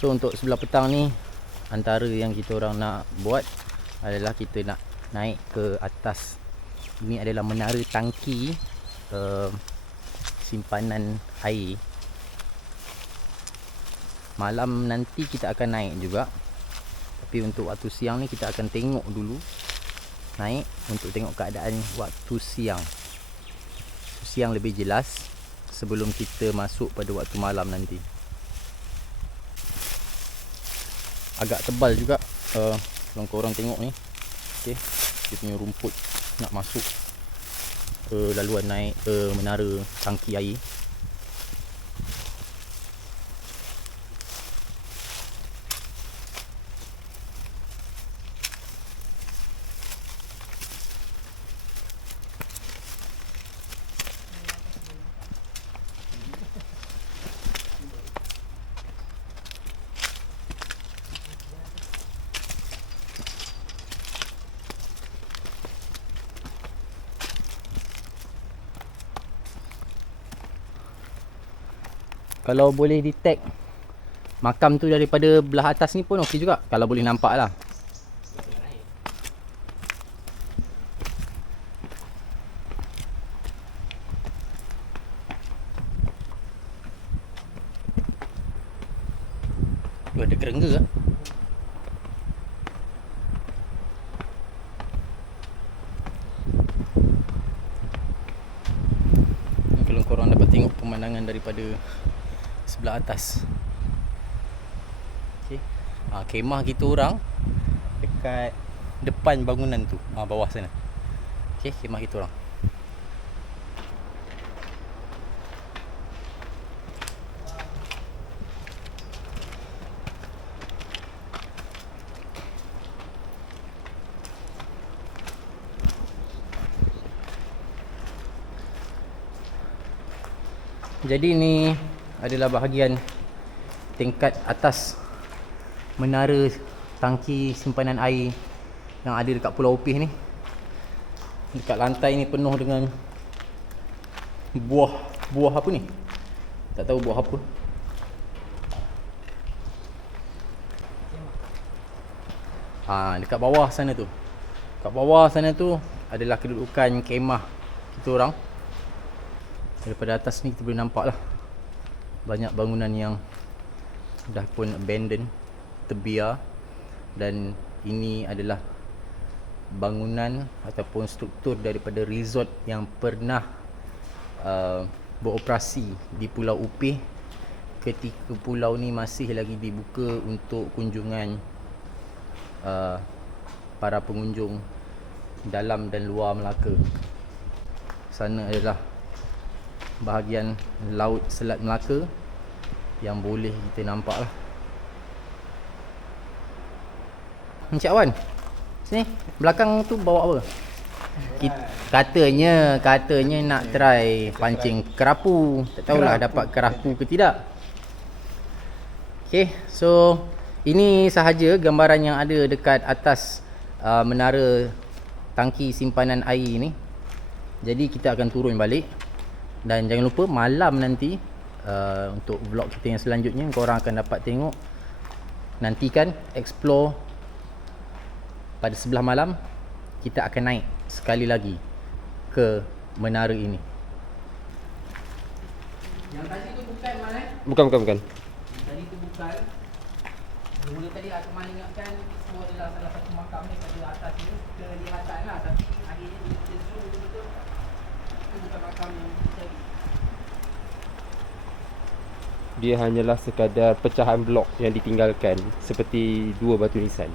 So untuk sebelah petang ni, antara yang kita orang nak buat adalah kita nak naik ke atas. Ini adalah menara tangki simpanan air. Malam nanti kita akan naik juga. Tapi untuk waktu siang ni kita akan tengok dulu, naik untuk tengok keadaan waktu siang. Siang lebih jelas sebelum kita masuk pada waktu malam nanti. Agak tebal juga kalau korang tengok ni. Okay, dia punya rumput nak masuk ke laluan naik menara tangki air. Kalau boleh detect makam tu daripada belah atas ni pun okey juga, kalau boleh nampak lah. Tu ada kerengga lah. Kalau korang dapat tengok pemandangan daripada sebelah atas. Okey. Kemah kita orang dekat depan bangunan tu, bawah sana. Okey, kemah kita orang. Jadi ni adalah bahagian tingkat atas menara tangki simpanan air yang ada dekat Pulau Opih ni. Dekat lantai ni penuh dengan buah apa ni? Tak tahu buah apa. Dekat bawah sana tu. Dekat bawah sana tu adalah kedudukan kemah kita orang. Daripada atas ni kita boleh nampak lah banyak bangunan yang dah pun abandon, terbiar. Dan ini adalah bangunan ataupun struktur daripada resort yang pernah beroperasi di Pulau Opih ketika pulau ni masih lagi dibuka untuk kunjungan para pengunjung dalam dan luar Melaka. Sana adalah bahagian laut Selat Melaka yang boleh kita nampak lah. Encik Wan, sini belakang tu bawa apa? Katanya nak try pancing kerapu. Tak tahulah dapat kerapu ke tidak. Okay, so ini sahaja gambaran yang ada dekat atas menara tangki simpanan air ni. Jadi kita akan turun balik. Dan jangan lupa malam nanti untuk vlog kita yang selanjutnya korang akan dapat tengok. Nantikan explore pada sebelah malam kita akan naik sekali lagi ke menara ini. Yang tadi tu bukan mana? Bukan. Yang tadi tu bukan. Dulu tadi Akmal ingatkan itu adalah salah satu makam ni pada atas ni kelihatan lah, tapi akhirnya dia zoom betul-betul itu bukan makam yang kita cari. Dia hanyalah sekadar pecahan blok yang ditinggalkan seperti dua batu nisan.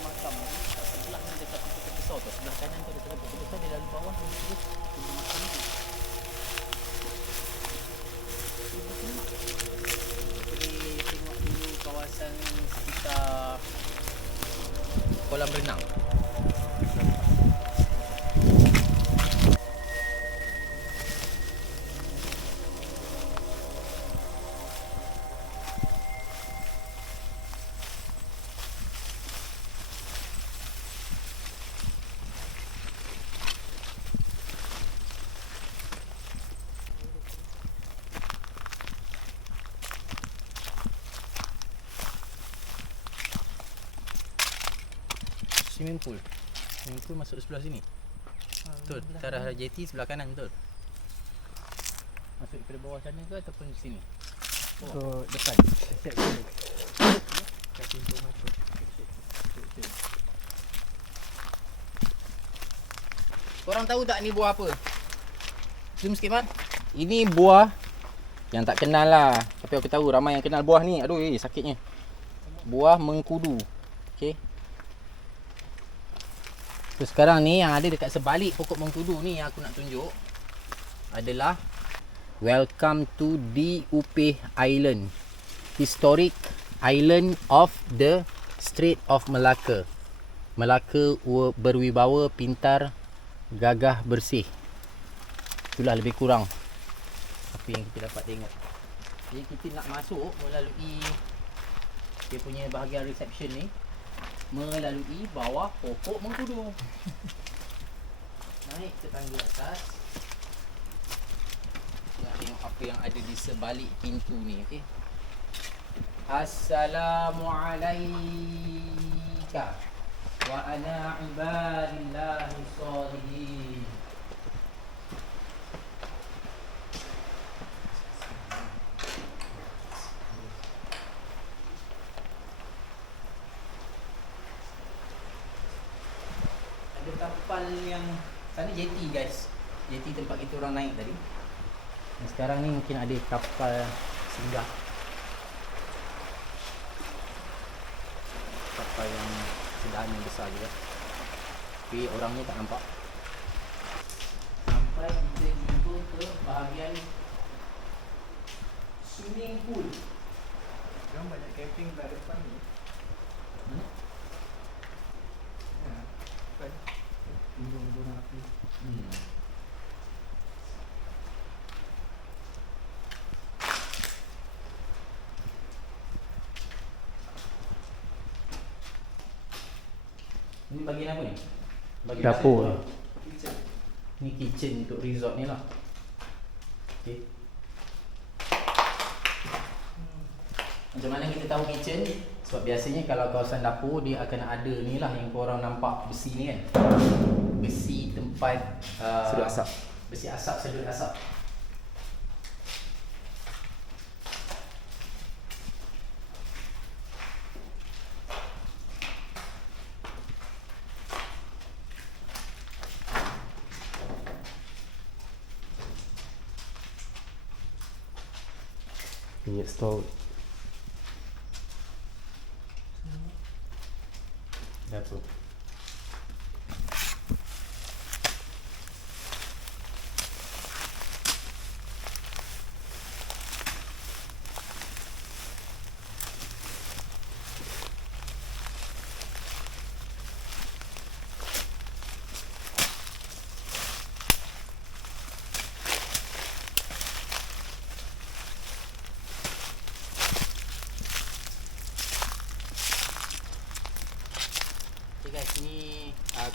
Makam ni sebelah ni dekat pintu besar tu, sebelah kanan tu ada pintu besar, dia lalu bawah dan terus pintu makam ni. Boleh tengok dulu kawasan sekitar kolam renang. Swimming pool. Swimming pool masuk sebelah sini. Betul. Kita arah jeti sebelah kanan, betul. Masuk daripada bawah sana ke ataupun di sini? Oh, depan. Kat pintu masuk. Korang tahu tak ni buah apa? Zoom sikit, Mat. Ini buah yang tak kenal lah. Tapi aku tahu ramai yang kenal buah ni. Aduh, sakitnya. Buah mengkudu. Okey. So sekarang ni yang ada dekat sebalik pokok mengkudu ni yang aku nak tunjuk adalah Welcome to Diupeh Island, Historic Island of the Strait of Malacca. Melaka berwibawa, pintar, gagah, bersih. Itulah lebih kurang apa yang kita dapat tengok. Jadi kita nak masuk melalui dia punya bahagian reception ni, melalui bawah pokok mengkudu. Naik ke tangga atas. Nak tengok apa yang ada di sebalik pintu ni, okey. Assalamualaikum wa ana ibadillahi sholihin. Ada kapal yang sana jeti, guys. Jeti tempat kita orang naik tadi. Dan sekarang ni mungkin ada kapal singgah. Kapal yang sederhana besar juga. Tapi orangnya tak nampak. Sampai kita jumpa ke bahagian swimming pool. Yang banyak camping kat depan ni. Ya, depan. Gunung-gunung api. Ini bagian apa ni? Bagian Dapur. kitchen. Ni kitchen untuk resort ni lah. Okay. Macam mana kita tahu kitchen? Sebab biasanya kalau kawasan dapur dia akan ada ni lah yang korang nampak besi ni kan. Besi tempat Sedut asap. Besi asap, sedut asap. Minyak stok. Dapur.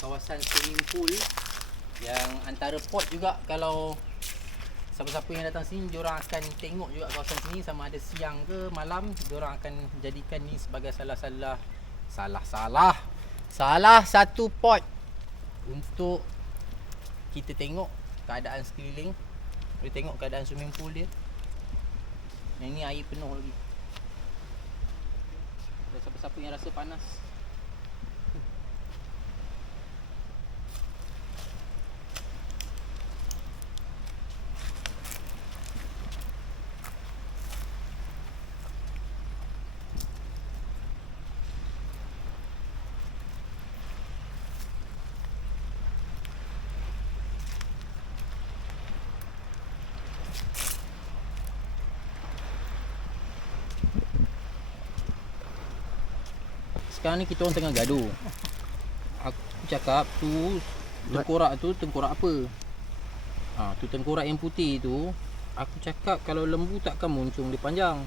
kawasan swimming pool yang antara pot juga. Kalau siapa-siapa yang datang sini, diorang akan tengok juga kawasan sini sama ada siang ke malam. Diorang akan jadikan ni sebagai salah satu pot untuk kita tengok keadaan sekeliling. Boleh tengok keadaan swimming pool dia. Yang ni air penuh lagi. Dan siapa-siapa yang rasa panas, sekarang ni kita orang tengah gaduh. Aku cakap tu tengkorak apa? Tu tengkorak yang putih tu. Aku cakap kalau lembu takkan muncung dia panjang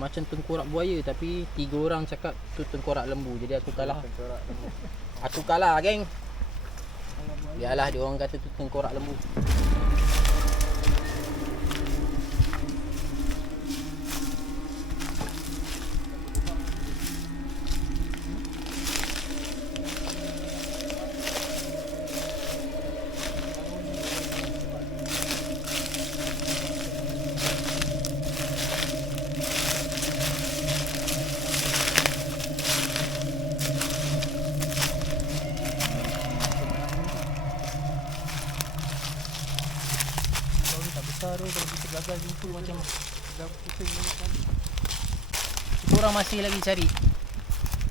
macam tengkorak buaya, tapi 3 orang cakap tu tengkorak lembu. Jadi aku kalah. Aku kalah, geng. Biarlah dia orang kata tu tengkorak lembu. Besar tu kalau kita gagal jumpa macam dah pusing kan. Kita orang masih lagi cari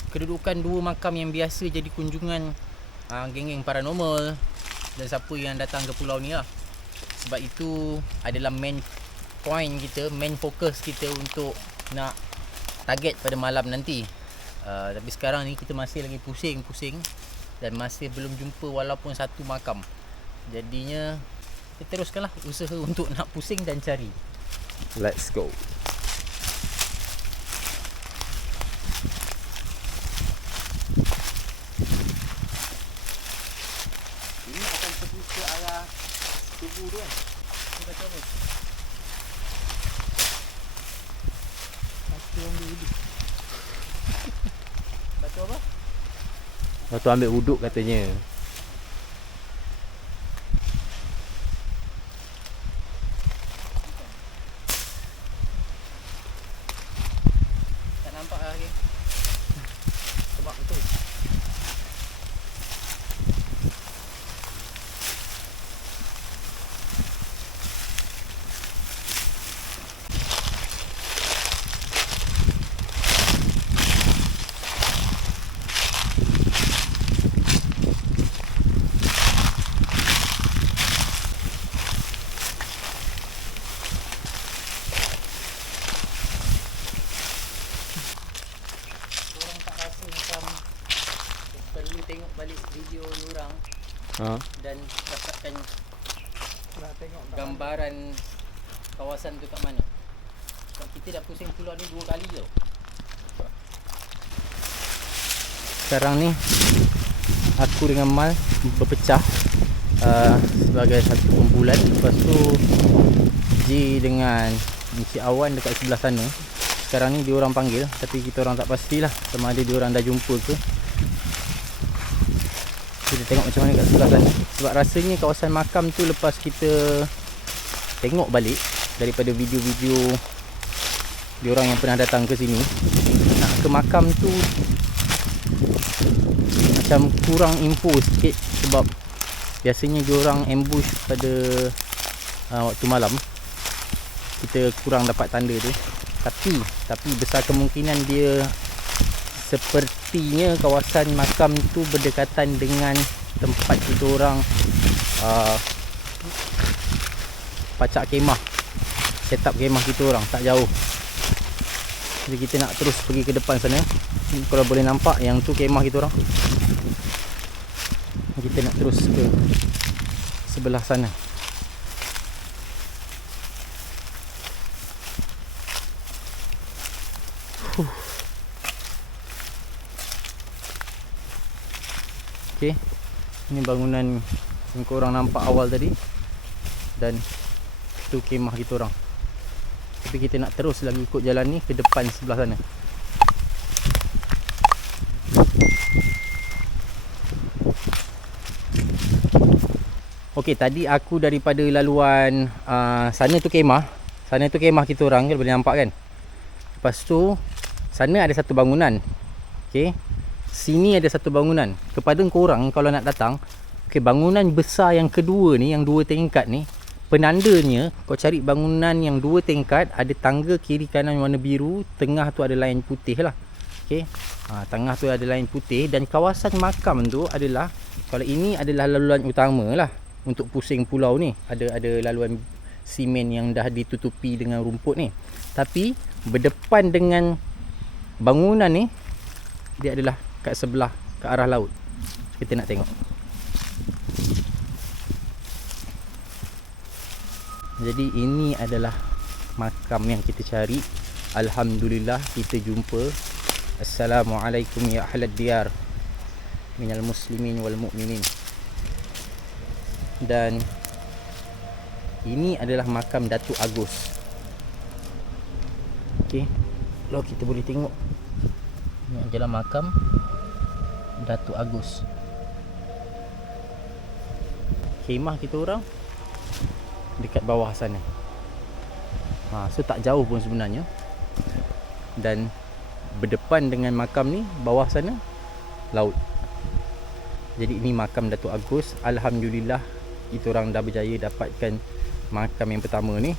kedudukan 2 makam yang biasa jadi kunjungan geng-geng paranormal dan siapa yang datang ke pulau ni lah. Sebab itu adalah main point kita, main fokus kita untuk nak target pada malam nanti. Tapi sekarang ni kita masih lagi pusing-pusing dan masih belum jumpa walaupun satu makam. Jadinya kita teruskanlah usaha untuk nak pusing dan cari. Let's go. Ini akan pergi ke arah tubuh tu kan. Kita baca apa? Baca ambil wuduk. Baca apa? Lepas tu ambil wuduk katanya. Tak nampak lah lagi. Sebab betul. Orang tak rasa macam perlu tengok balik video diorang dan dapatkan Nak tengok kat gambaran kawasan tu kat mana. Sebab kita dah pusing pulau ni 2 kali tau. Sekarang ni aku dengan Mal berpecah sebagai satu kumpulan. Lepas tu J dengan Encik Awan dekat sebelah sana. Sekarang ni diorang panggil, tapi kita orang tak pastilah sama ada diorang dah jumpa ke. Kita tengok macam mana kat sebelah sana. Sebab rasanya kawasan makam tu lepas kita tengok balik daripada video-video diorang yang pernah datang ke sini, nak ke makam tu macam kurang info sikit. Sebab biasanya diorang ambush pada waktu malam. Kita kurang dapat tanda tu. Tapi besar kemungkinan dia sepertinya kawasan makam tu berdekatan dengan tempat kita orang pacak kemah, set up kemah kita orang tak jauh. Jadi kita nak terus pergi ke depan sana. Kalau boleh nampak yang tu kemah kita orang. Kita nak terus ke sebelah sana. Okey. Ini bangunan yang korang nampak awal tadi. Dan tu kemah kita orang. Tapi kita nak terus lagi ikut jalan ni ke depan sebelah sana. Okey, tadi aku daripada laluan sana tu kemah. Sana tu kemah kita orang, boleh nampak kan? Lepas tu sana ada satu bangunan. Okey. Sini ada satu bangunan. Kepada korang kalau nak datang, okey, bangunan besar yang kedua ni, yang 2 tingkat ni, penandanya kau cari bangunan yang 2 tingkat, ada tangga kiri kanan warna biru, tengah tu ada lain putih lah. Okey. Tengah tu ada lain putih dan kawasan makam tu adalah, kalau ini adalah laluan utama lah untuk pusing pulau ni. Ada laluan simen yang dah ditutupi dengan rumput ni. Tapi berdepan dengan bangunan ni, dia adalah kat sebelah, ke arah laut. Kita nak tengok. Jadi ini adalah makam yang kita cari. Alhamdulillah kita jumpa. Assalamualaikum ya ahlad diyar minal muslimin wal mu'minin. Dan ini adalah makam Datuk Agus. Okey, kalau kita boleh tengok, ini adalah makam Datuk Agus. Kemah kita orang dekat bawah sana. So tak jauh pun sebenarnya. Dan berdepan dengan makam ni, bawah sana laut. Jadi ini makam Datuk Agus. Alhamdulillah kita orang dah berjaya dapatkan makam yang pertama ni.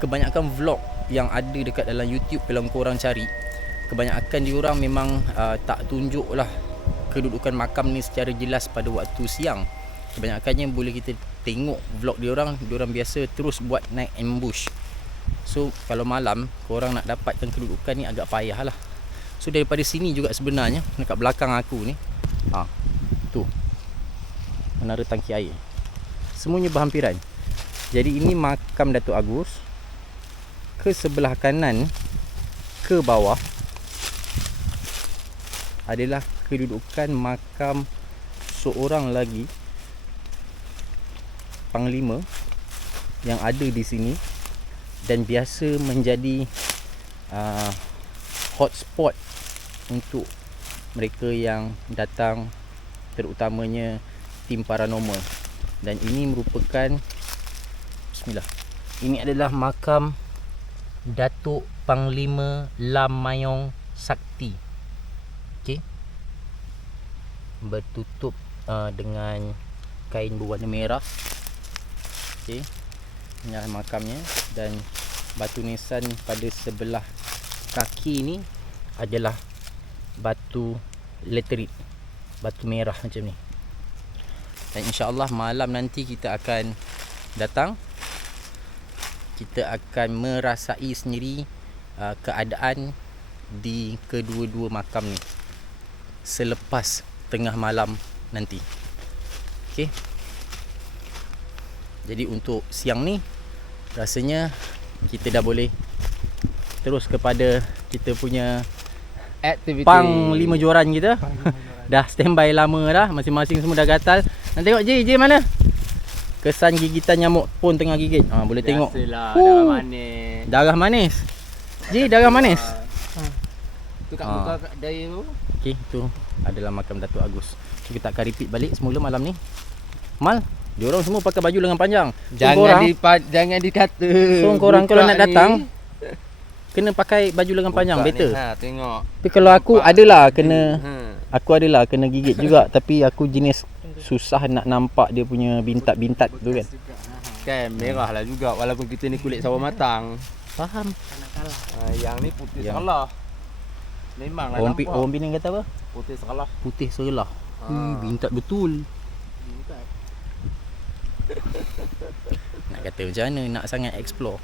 Kebanyakan vlog yang ada dekat dalam YouTube, kalau korang cari, kebanyakan diorang memang tak tunjuk lah kedudukan makam ni secara jelas pada waktu siang. Kebanyakannya boleh kita tengok vlog diorang biasa terus buat naik ambush. So kalau malam korang nak dapatkan kedudukan ni agak payah lah. So daripada sini juga sebenarnya, dekat belakang aku ni, tu menara tangki air, semuanya berhampiran. Jadi ini makam Datuk Agus. Ke sebelah kanan, ke bawah, adalah kedudukan makam seorang lagi panglima yang ada di sini dan biasa menjadi hotspot untuk mereka yang datang, terutamanya tim paranormal. Dan ini merupakan, bismillah, ini adalah makam Datuk Panglima Lam Mayong Sakti. Okey, bertutup dengan kain berwarna merah. Okey, ini adalah makamnya. Dan batu nisan pada sebelah kaki ni adalah batu laterit, batu merah macam ni. Dan insya-Allah malam nanti kita akan datang, kita akan merasai sendiri keadaan di kedua-dua makam ni selepas tengah malam nanti. Okey. Jadi untuk siang ni rasanya kita dah boleh terus kepada kita punya Aktiviti pang 5 joran kita. Dah standby lama dah, masing-masing semua dah gatal. Nak tengok J mana? Kesan gigitan nyamuk pun tengah gigit. Boleh tengok. Biasalah, darah manis. Darah manis. J, darah manis. Tu kat muka kat daya tu. Okey, tu adalah makam Datuk Agus. So, kita akan repeat balik semula malam ni. Mal, diorang semua pakai baju lengan panjang. Jangan dikata. So korang kalau nak datang kena pakai baju lengan panjang, better. Tengok. Tapi kalau aku adalah kena gigit juga, tapi aku jenis susah nak nampak dia punya bintat-bintat tu kan. Kan merah lah juga walaupun kita ni kulit sawo matang. Faham. Yang ni putih sekolah. Memang lah nampak. Orang Penang kata apa? Putih sekolah. Putih selah. Bintat betul. Nak kata macam mana, nak sangat explore.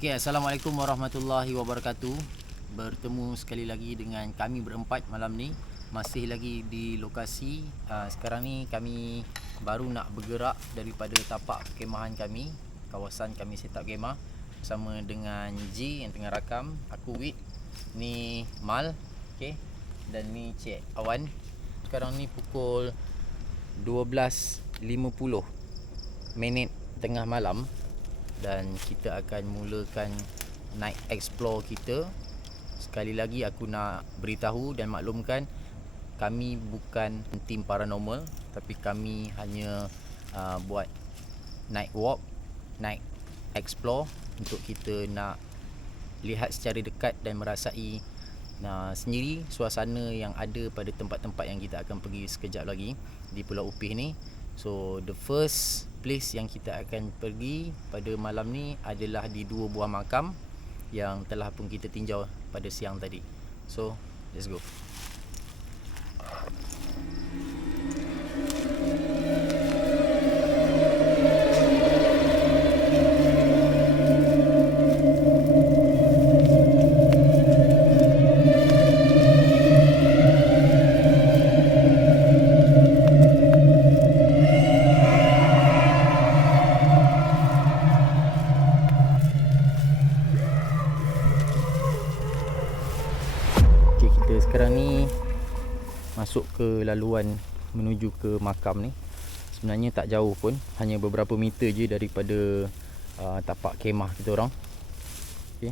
Okay, Assalamualaikum warahmatullahi wabarakatuh. Bertemu sekali lagi dengan kami berempat malam ni. Masih lagi di lokasi. Sekarang ni kami baru nak bergerak daripada tapak kemahan kami, kawasan kami set up kemah, bersama dengan G yang tengah rakam, aku Wid, ni Mal, okay, dan ni Cik Awan. Sekarang ni pukul 12.50 minit tengah malam, dan kita akan mulakan night explore kita. Sekali lagi aku nak beritahu dan maklumkan, kami bukan tim paranormal, tapi kami hanya buat night walk, night explore untuk kita nak lihat secara dekat dan merasai sendiri suasana yang ada pada tempat-tempat yang kita akan pergi sekejap lagi di Pulau Upih ni. So the first place yang kita akan pergi pada malam ni adalah di 2 buah makam yang telah pun kita tinjau pada siang tadi. So let's go. Sekarang ni masuk ke laluan menuju ke makam ni. Sebenarnya tak jauh pun, hanya beberapa meter je daripada tapak kemah kita orang. Okay.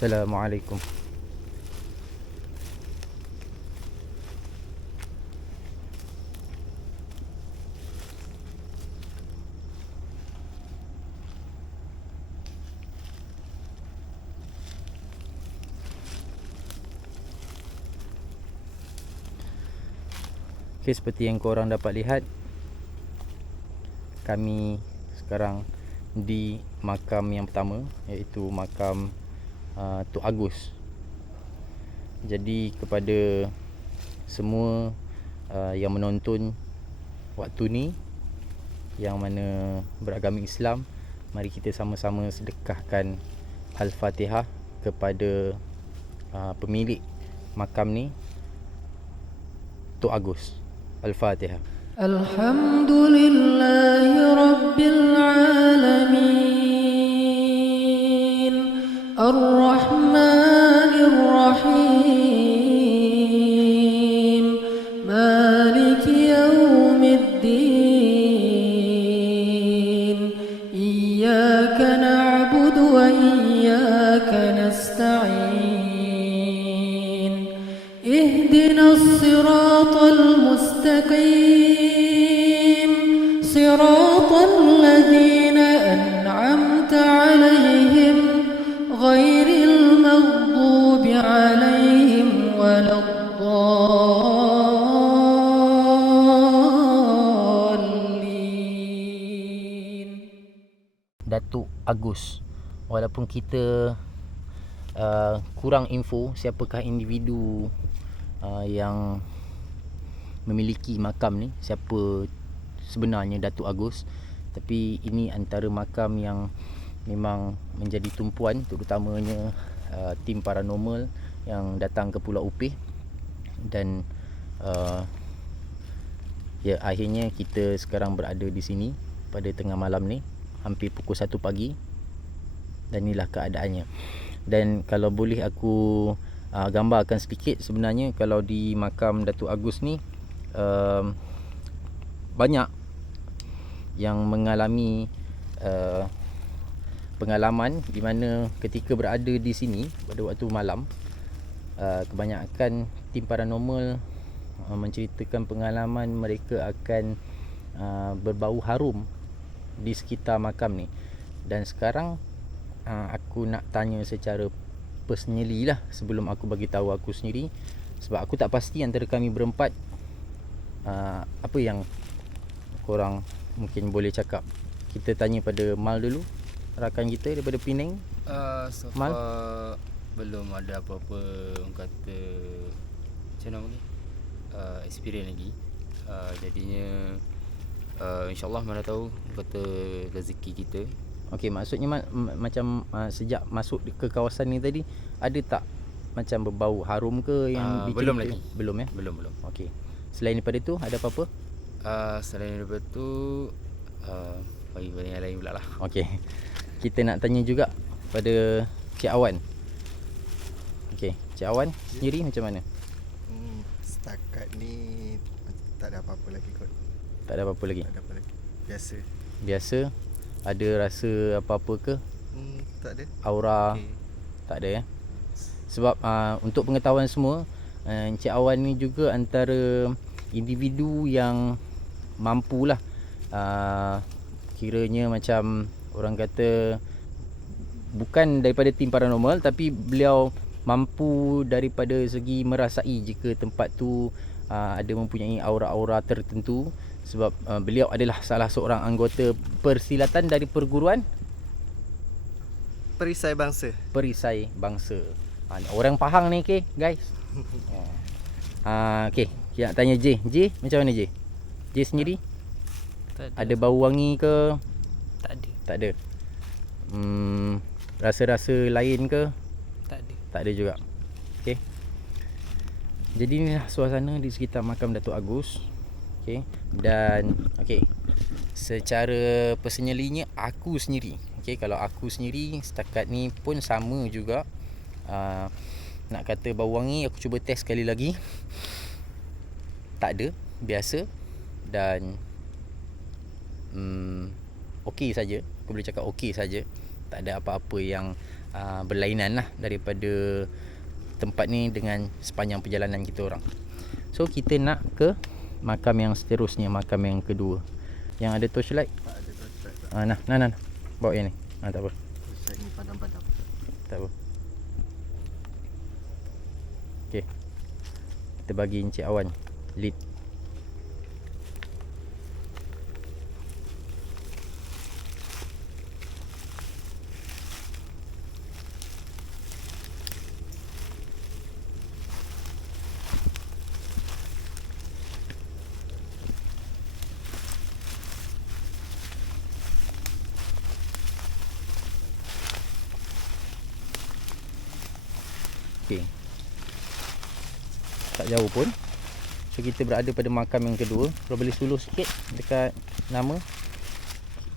Assalamualaikum. Okay, seperti yang korang dapat lihat, kami sekarang di makam yang pertama, iaitu makam Tok Agus. Jadi kepada semua yang menonton waktu ni yang mana beragama Islam, mari kita sama-sama sedekahkan Al-Fatihah kepada pemilik makam ni, Tok Agus. Al-Fatihah. Alhamdulillahi Rabbil Alamin, Ar-Rahmanir Rahim, Maliki Yawmiddin, Iyyaka na'budu wa iyyaka nasta'in, Ihdinas siratal mustaqim, siratal ladzina an'amta 'alaihim ghairil maghdubi 'alaihim waladdallin. Datuk Agus. Walaupun kita kurang info siapakah individu yang memiliki makam ni, siapa sebenarnya Datuk Agus, tapi ini antara makam yang memang menjadi tumpuan, terutamanya tim paranormal yang datang ke Pulau Upih. Dan ya, akhirnya kita sekarang berada di sini pada tengah malam ni, hampir pukul 1 pagi, dan inilah keadaannya. Dan kalau boleh aku gambarkan sedikit, sebenarnya kalau di makam Datuk Agus ni banyak yang mengalami pengalaman di mana ketika berada di sini pada waktu malam, kebanyakan tim paranormal menceritakan pengalaman mereka akan berbau harum di sekitar makam ni. Dan sekarang aku nak tanya secara personally lah, sebelum aku bagi tahu aku sendiri, sebab aku tak pasti antara kami berempat apa yang korang mungkin boleh cakap. Kita tanya pada Mal dulu, rakan kita daripada Penang. So Mal? far belum ada apa-apa orang kata macam mana ni, experience lagi. Jadinya InsyaAllah mana tahu kata rezeki kita. Okey, maksudnya macam sejak masuk ke kawasan ni tadi, ada tak macam berbau harum ke yang Belum dicerita? lagi. Belum ya? Belum. Okey. Selain daripada tu ada apa-apa? Selain daripada tu bagi yang lain pula lah. Okey. Kita nak tanya juga pada Cik Awan. Okey, Cik Awan sendiri macam mana? Setakat ni tak ada apa-apa lagi kot. Tak ada apa-apa lagi. Tak ada apa lagi. Biasa. Biasa. Ada rasa apa-apa ke? Tak ada. Aura? Okey. Tak ada ya. Sebab untuk pengetahuan semua, Encik Awan ni juga antara individu yang mampulah, kiranya macam orang kata bukan daripada tim paranormal, tapi beliau mampu daripada segi merasai jika tempat tu ada mempunyai aura-aura tertentu. Sebab beliau adalah salah seorang anggota persilatan dari perguruan Perisai bangsa. Perisai Bangsa. Orang Pahang ni, okay, guys. Okay, kita nak tanya J. J, macam mana J? J sendiri Tak ada bau wangi ke? Tak ada. Tak ada. Rasa-rasa lain ke? Tak ada. Tak ada juga. Okay. Jadi inilah suasana di sekitar makam Datuk Agus. Okay. Dan okay, secara personalinya aku sendiri, okay, kalau aku sendiri setakat ni pun sama juga. Nak kata bau wangi, aku cuba test sekali lagi. Tak ada, biasa. Dan okey saja. Aku boleh cakap okey saja. Tak ada apa-apa yang berlainan lah daripada tempat ni dengan sepanjang perjalanan kita orang. So kita nak ke makam yang seterusnya, makam yang kedua, yang ada torchlight. Tak ada torchlight. Nah. Bawa yang ni. Tak apa. Torchlight ni padam-padam. Tak apa. Okey. Kita bagi Encik Awan lead. Okey. Tak jauh pun. So kita berada pada makam yang kedua. Kalau boleh suluh sikit dekat nama.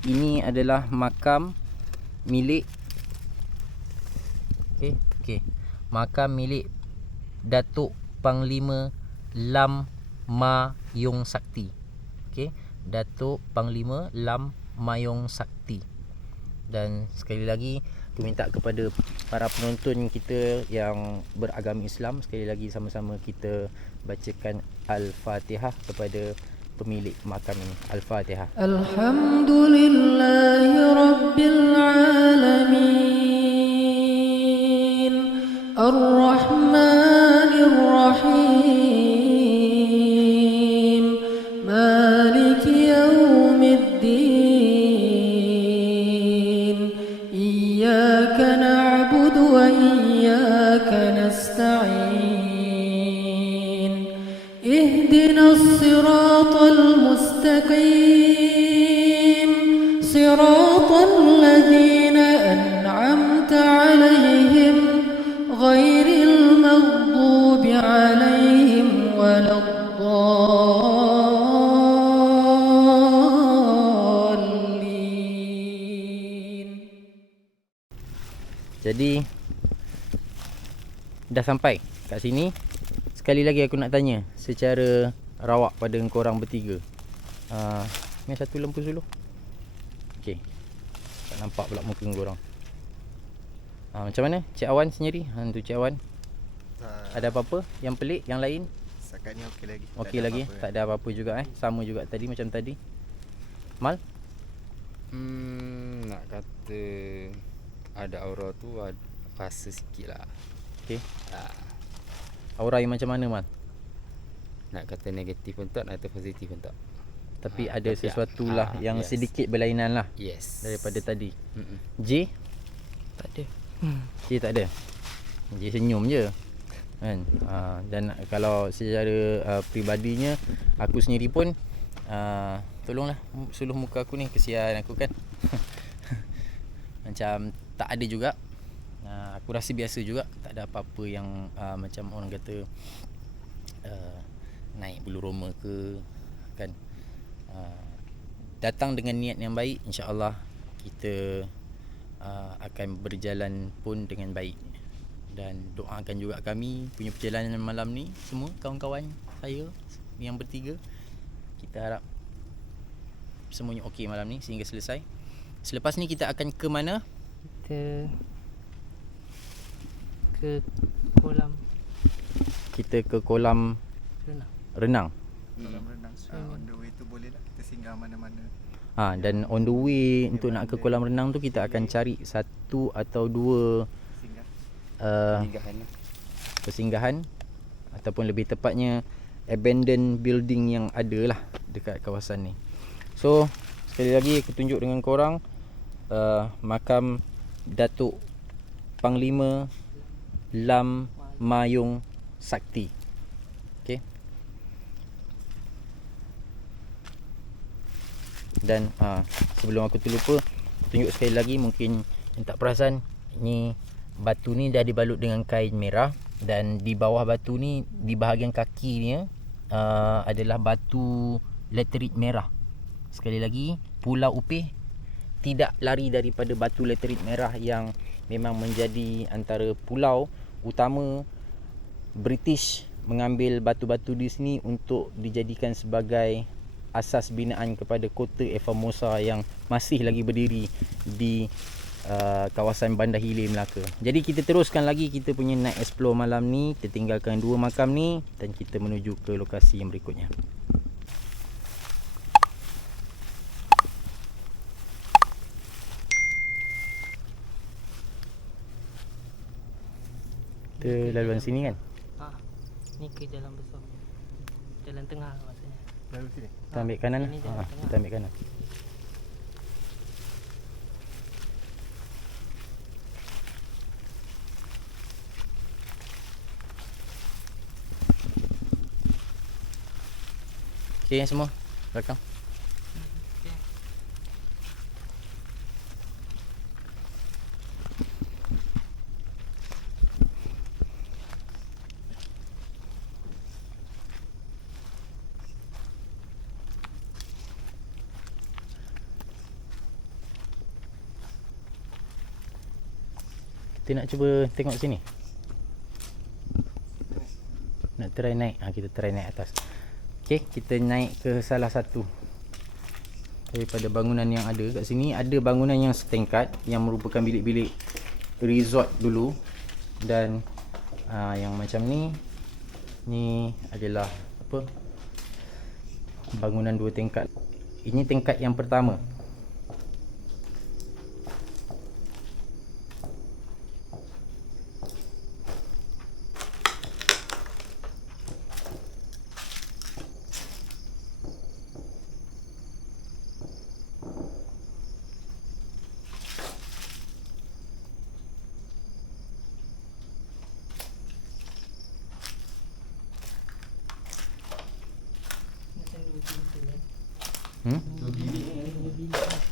Ini adalah makam milik Okey. Makam milik Datuk Panglima Lam Mayong Sakti. Okey, Datuk Panglima Lam Mayong Sakti. Dan sekali lagi aku minta kepada para penonton kita yang beragama Islam, sekali lagi sama-sama kita bacakan Al-Fatihah kepada pemilik makam ini. Al-Fatihah. Alhamdulillahi Rabbil Alamin, Ar-Rahmanir Rahim, Maliki Yawmiddin, Iyyaka na'budu wa iyyaka nasta'in, Ihdinas siratal mustaqim, siratal ladzina an'amta 'alaihim, ghairil maghdubi 'alaihim waladdallin. Jadi dah sampai kat sini. Sekali lagi aku nak tanya secara rawak pada korang bertiga. Ni satu lampu suluh. Okey. Tak nampak pula muka korang. Macam mana Cik Awan sendiri? Untuk Cik Awan, ada apa-apa yang pelik, yang lain? Setakat ni okey lagi. Okey lagi. Tak ada apa-apa juga Sama juga tadi macam tadi. Mal? Nak kata ada aura tu rasa sikit lah. Okey. Aura yang macam mana, Mal? Nak kata negatif pun tak, nak kata positif pun tak. Tapi ada tapi, sesuatu lah yang yes. sedikit berlainan lah Yes. daripada tadi. Mm-mm. J? Tak ada. J tak ada. J senyum je kan. Dan kalau secara peribadinya, aku sendiri pun tolonglah suluh muka aku ni, kesian aku kan. Macam tak ada juga. Aku rasa biasa juga, tak ada apa-apa yang macam orang kata naik bulu roma ke kan. Datang dengan niat yang baik, insya-Allah kita akan berjalan pun dengan baik. Dan doakan juga kami punya perjalanan malam ni, semua kawan-kawan saya yang bertiga, kita harap semuanya okey malam ni sehingga selesai. Selepas ni kita akan ke mana? Kita ke kolam Kita ke kolam renang. renang. Kolam renang. On the way tu boleh lah kita singgah mana-mana. Dan on the way untuk nak ke kolam renang tu, kita akan cari satu atau dua Singgah. Hinggahan lah. persinggahan, ataupun lebih tepatnya abandoned building yang ada lah dekat kawasan ni. So sekali lagi aku tunjuk dengan korang makam Datuk Panglima Lam Mayung Sakti. Okey. Dan sebelum aku terlupa, tunjuk sekali lagi, mungkin yang tak perasan, ni batu ni dah dibalut dengan kain merah, dan di bawah batu ni, di bahagian kakinya adalah batu laterit merah. Sekali lagi, Pulau Upih tidak lari daripada batu laterit merah yang memang menjadi antara pulau utama British mengambil batu-batu di sini untuk dijadikan sebagai asas binaan kepada kota Formosa yang masih lagi berdiri di kawasan Bandar Hilir, Melaka. Jadi kita teruskan lagi kita punya night explore malam ni. Kita tinggalkan dua makam ni dan kita menuju ke lokasi yang berikutnya. Kita laluan sini kan? Ni ke jalan besar. Jalan tengah maksudnya. Lalu sini. Kita ambil kanan lah. Ini jalan tengah. Kita ambil kanan. Okey semua, belakang. Kita nak cuba tengok sini. Nak try naik. Kita try naik atas. Okey, kita naik ke salah satu daripada bangunan yang ada kat sini. Ada bangunan yang setingkat yang merupakan bilik-bilik resort dulu, dan yang macam ni adalah apa? Bangunan dua tingkat. Ini tingkat yang pertama.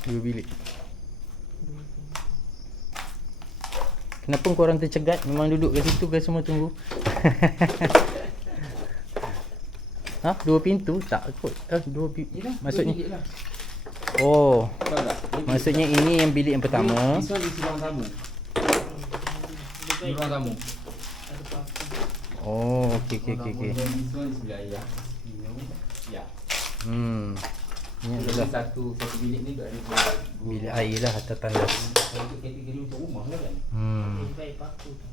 Dua bilik. Kenapa korang tercegat? Memang duduk kat situ ke semua tunggu? Dua pintu? Tak kot. Dua bilik. Maksudnya oh, maksudnya ini yang bilik yang pertama. This one is ruang tamu. Ini ruang tamu. Oh, okey. This one is bilik ayah. Ya. Ini Jadi adalah satu bilik ni ada bilik air lah atau tandas. untuk kategori untuk rumah lah kan. Baik paku tu.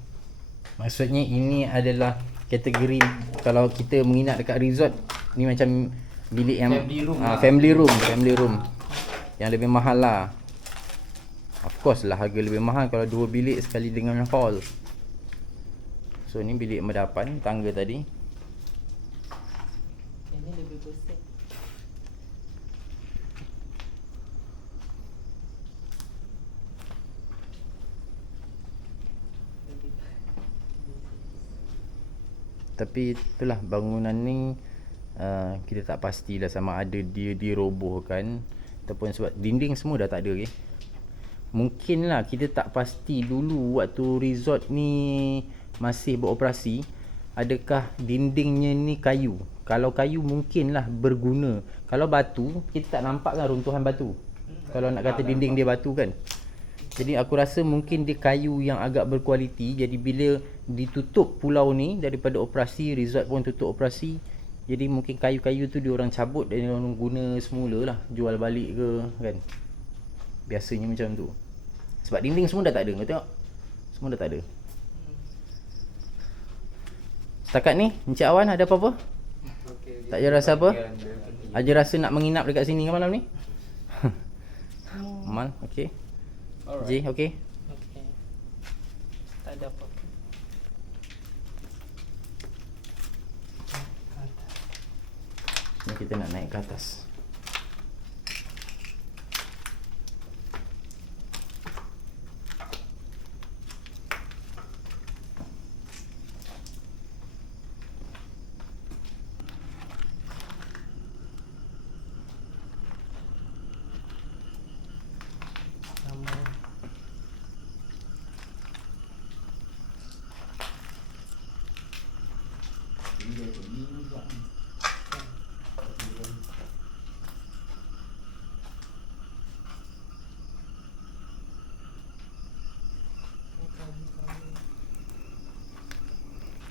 Maksudnya ini adalah kategori kalau kita menginap dekat resort ni, macam bilik yang Family room lah. family room yang lebih mahal lah. Of course lah, harga lebih mahal kalau dua bilik sekali dengan hall. So ni bilik mendapan, tangga tadi. Ini lebih besar. Tapi itulah bangunan ni kita tak pastilah sama ada dia dirobohkan ataupun sebab dinding semua dah tak ada, okay? Mungkin lah kita tak pasti dulu waktu resort ni masih beroperasi, adakah dindingnya ni kayu. Kalau kayu mungkin lah berguna. Kalau batu, kita tak nampak kan runtuhan batu. Kalau nak kata dinding dia batu kan. Jadi aku rasa mungkin dia kayu yang agak berkualiti. Jadi bila ditutup pulau ni daripada operasi, resort pun tutup operasi, jadi mungkin kayu-kayu tu diorang cabut dan diorang guna semula lah, jual balik ke kan. Biasanya macam tu. Sebab dinding semua dah tak ada, kau tengok. Semua dah tak ada. Setakat ni, Encik Awan ada apa-apa? Tak ada rasa apa? Ada rasa nak menginap dekat sini ke malam ni? Amal, okey. J, okey. Okey. Tak ada apa. Ni kita nak naik ke atas.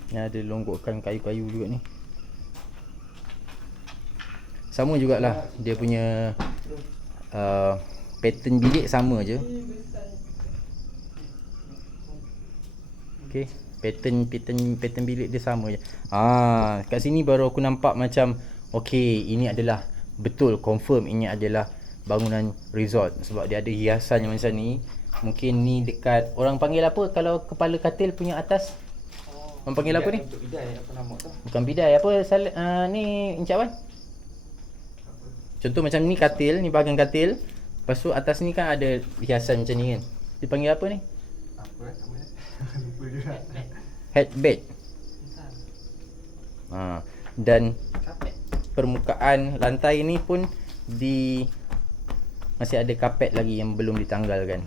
Ni ada longgokkan kayu-kayu juga ni. Sama jugalah dia punya pattern bilik sama je. Okey, pattern bilik dia sama je. Kat sini baru aku nampak macam okey, ini adalah betul confirm ini adalah bangunan resort sebab dia ada hiasan yang macam ni. Mungkin ni dekat orang panggil apa kalau kepala katil punya atas? Orang panggil apa ni? Untuk bidai apa nama tu? Bukan bidai apa ni Encik Wan? Contoh macam ni katil, ni bahagian katil. Lepas tu atas ni kan ada hiasan macam ni kan. Dipanggil apa ni? Apa namanya? Lupa juga. Headbed. Dan permukaan lantai ni pun masih ada kapet lagi yang belum ditanggalkan.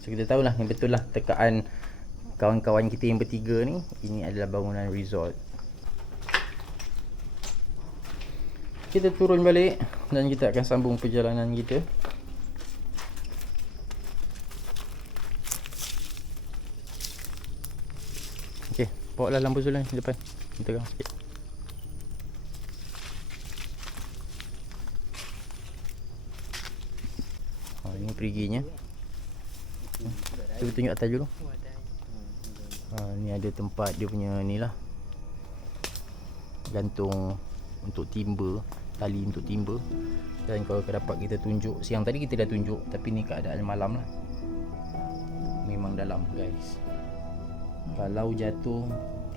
So kita tahulah yang betul lah tekaan kawan-kawan kita yang bertiga ni, ini adalah bangunan resort. Kita turun balik dan kita akan sambung perjalanan kita. Okey, bawa lah lampu sulam di depan. Kita tegang sikit. Ini periginya. Cuba tunjuk atas dulu. Ni ada tempat dia punya ni lah, gantung untuk timba, tali untuk timba. Dan kalau dapat kita tunjuk, siang tadi kita dah tunjuk, tapi ni keadaan malam lah. Memang dalam guys. Kalau jatuh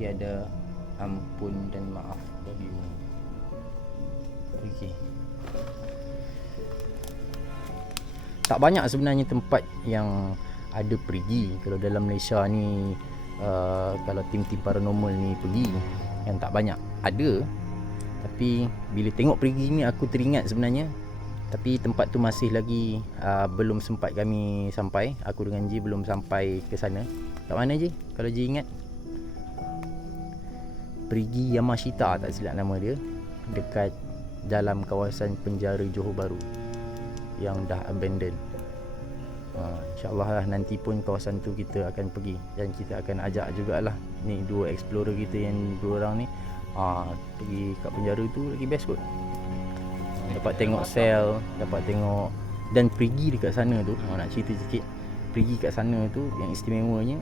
tiada ampun dan maaf bagimu. Okey. Tak banyak sebenarnya tempat yang ada perigi kalau dalam Malaysia ni. Kalau tim-tim paranormal ni pergi, yang tak banyak ada. Tapi bila tengok perigi ni aku teringat sebenarnya. Tapi tempat tu masih lagi belum sempat kami sampai. Aku dengan Ji belum sampai ke sana. Kat mana Ji? Kalau Ji ingat, Perigi Yamashita tak silap nama dia, dekat dalam kawasan penjara Johor Bahru yang dah abandon. InsyaAllah lah nanti pun kawasan tu kita akan pergi. Dan kita akan ajak jugalah ni dua explorer kita yang dua orang ni pergi kat penjara tu lagi best kot. Dapat tengok sel, dapat tengok. Dan pergi dekat sana tu, nak cerita sikit, pergi kat sana tu yang istimewanya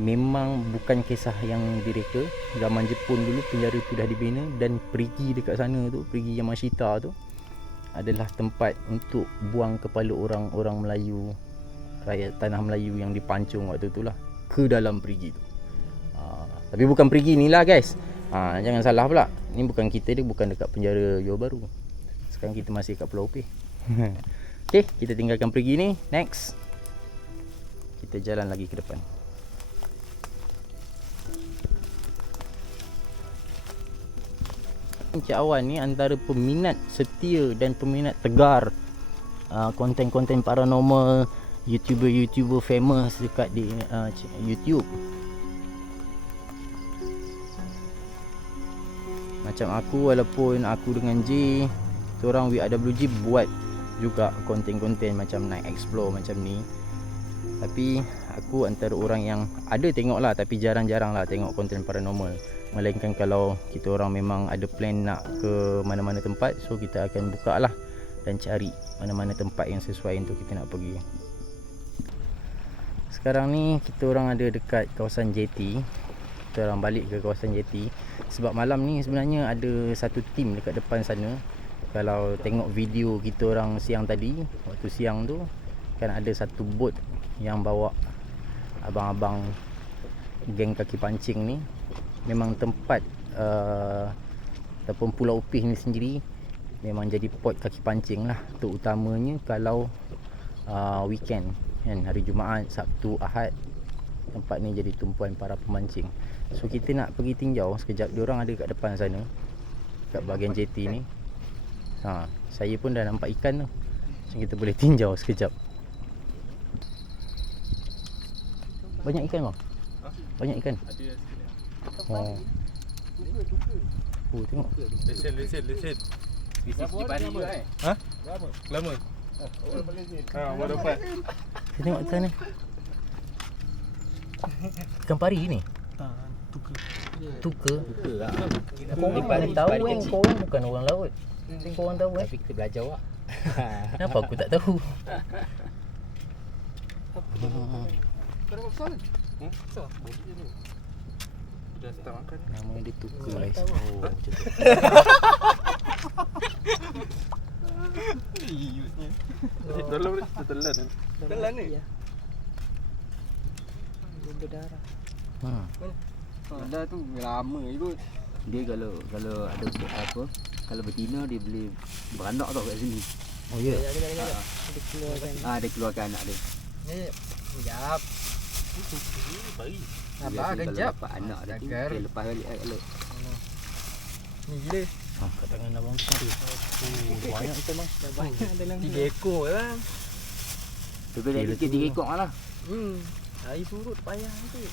memang bukan kisah yang direka. Zaman Jepun dulu penjara tu dah dibina. Dan pergi dekat sana tu, pergi Yamashita tu adalah tempat untuk buang kepala orang-orang Melayu, rakyat tanah Melayu yang dipancung waktu tu lah, ke dalam perigi tu. Tapi bukan perigi ni lah guys, jangan salah pula. Ni bukan kita, dia bukan dekat penjara Johor Bahru. Sekarang kita masih kat Pulau Opeh. Okay, kita tinggalkan perigi ni. Next, kita jalan lagi ke depan. Encik Awan ni antara peminat setia dan peminat tegar konten-konten paranormal, YouTuber famous dekat di YouTube. Macam aku, walaupun aku dengan J, kita orang WRWG buat juga konten-konten macam night explore macam ni. Tapi aku antara orang yang ada tengok lah, tapi jarang-jarang lah tengok konten paranormal. Melainkan kalau kita orang memang ada plan nak ke mana-mana tempat, so kita akan buka lah dan cari mana-mana tempat yang sesuai untuk kita nak pergi. Sekarang ni kita orang ada dekat kawasan JT. Kita orang balik ke kawasan JT sebab malam ni sebenarnya ada satu tim dekat depan sana. Kalau tengok video kita orang siang tadi, waktu siang tu kan ada satu bot yang bawa abang-abang geng kaki pancing ni. Memang tempat ataupun Pulau Upih ni sendiri memang jadi pot kaki pancing lah, terutamanya kalau weekend kan, hari Jumaat, Sabtu, Ahad. Tempat ni jadi tumpuan para pemancing. So kita nak pergi tinjau sekejap. Diorang ada kat depan sana, kat bahagian JT ni. Saya pun dah nampak ikan tu, so kita boleh tinjau sekejap. Banyak ikan bang? Banyak ikan? Oh, tengok. Lesen. Bisnes di pari juga Lama. Mau dapat. Saya tengok ikan ni. Ikan pari ni? Tuka? Korang mana tahu kan, korang bukan orang laut. Korang tahu kan? Tapi kita belajar awak. Kenapa aku tak tahu? Dah start makan. Nama dia Tuka guys. Oh, macam tu. Dalam ni telan ni. Telan ni. Dia berdarah. Dah tu lama ikut. Dia kalau ada apa, kalau betina dia boleh beranak tau kat sini. Oh ya. Dia keluarkan. Dia keluarkan anak dia. Sekejap. Sabar kejap. Dapat anak dia tu, dia lepas balik kalau. Ni gila. Kat tangan abang tu. Banyak ikan bang. Dah banyak dalam 3 ekor lah. Lebih dari 3 ekor lah. Air surut payah nanti.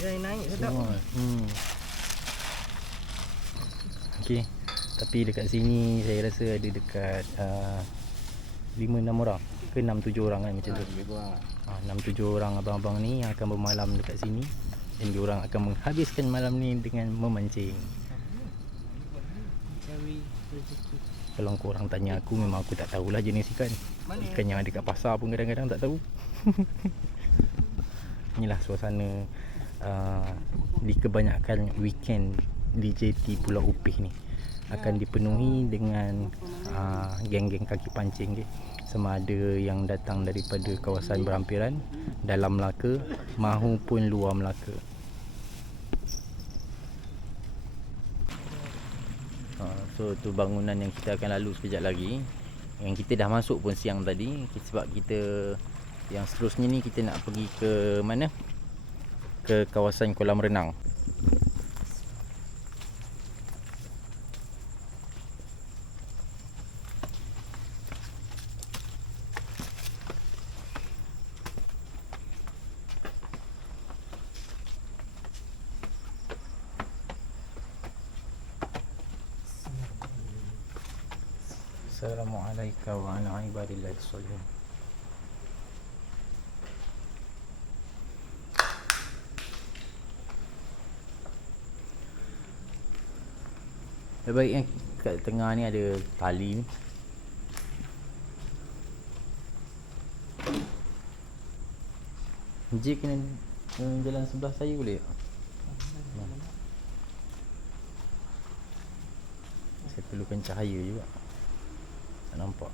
Dia naik sedap. Semua. Okey. Tapi dekat sini saya rasa ada dekat 5-6 orang ke 6-7 orang kan macam tu. 6-7 orang abang-abang ni yang akan bermalam dekat sini, dan diorang akan menghabiskan malam ni dengan memancing. Cari rezeki. Kalau korang tanya aku, memang aku tak tahulah jenis ikan. Ikan yang ada kat pasar pun kadang-kadang tak tahu. Inilah suasana di kebanyakan weekend di JT Pulau Upih ni akan dipenuhi dengan geng-geng kaki pancing je. Sama ada yang datang daripada kawasan berhampiran, dalam Melaka mahupun luar Melaka. So tu bangunan yang kita akan lalu sekejap lagi. Yang kita dah masuk pun siang tadi, sebab kita yang seterusnya ni kita nak pergi ke mana? Ke kawasan kolam renang. Assalamualaikum warahmatullahi wabarakatuh. Baiknya kat tengah ni ada tali ni. Jik kena jalan sebelah saya boleh tak? Saya perlukan cahaya juga. Tak nampak.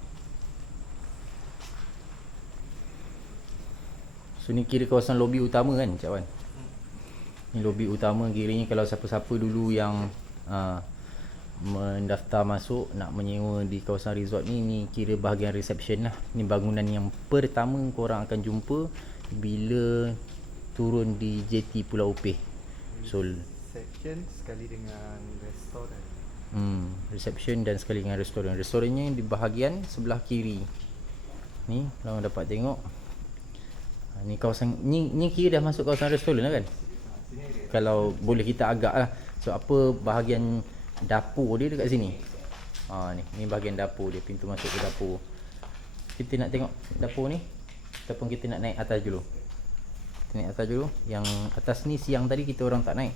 So ni kira kawasan lobi utama kan Cik Wan? Ni lobi utama, kiranya kalau siapa-siapa dulu yang mendaftar masuk nak menyewa di kawasan resort ni kira bahagian reception lah. Ni bangunan yang pertama korang akan jumpa bila turun di JT Pulau Upih. So section sekali dengan restoran. Reception dan sekali dengan restoran. Restorannya di bahagian sebelah kiri. Ni kalau dapat tengok. Ni kawasan ni kira dah masuk kawasan restoran lah kan? Kalau boleh kita agak lah. So apa bahagian dapur dia dekat sini. Ni bahagian dapur dia, pintu masuk ke dapur. Kita nak tengok dapur ni ataupun kita nak naik atas dulu? Kita naik atas dulu. Yang atas ni siang tadi kita orang tak naik.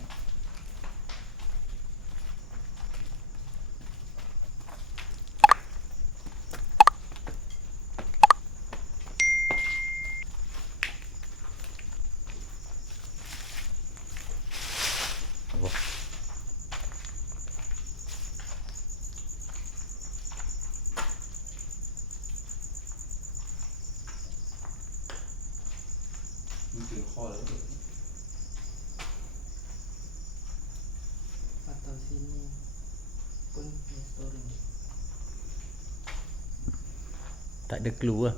Atas sini pun restoran. Tak ada clue lah.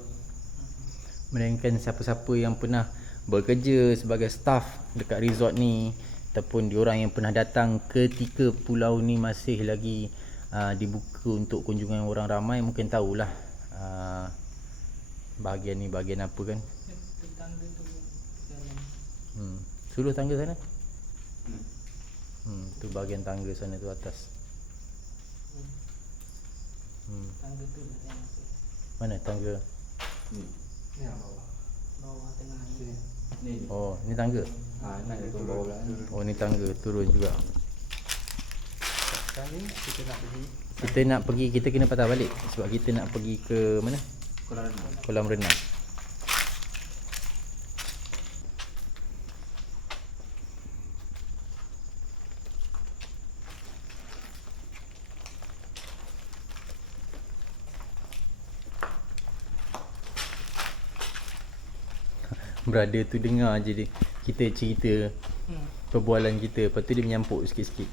Melainkan siapa-siapa yang pernah bekerja sebagai staff dekat resort ni ataupun diorang yang pernah datang ketika pulau ni masih lagi dibuka untuk kunjungan orang ramai mungkin tahulah bahagian ni bahagian apa kan. Tangga tu jalan. Suluh tangga sana. Tu bahagian tangga sana tu atas. Tangga tu dah saya masuk. Mana tangga? Ni yang bawah. Bawah tengah ni. Oh, ni tangga. Tangga tu bawah. Oh, ni tangga turun juga. Sekarang ni kita nak pergi Kita nak pergi, kita kena patah balik sebab kita nak pergi ke mana? kolam renang. Kolam renang. Brother tu dengar je dia, kita cerita perbualan kita, lepas tu dia menyampuk sikit-sikit.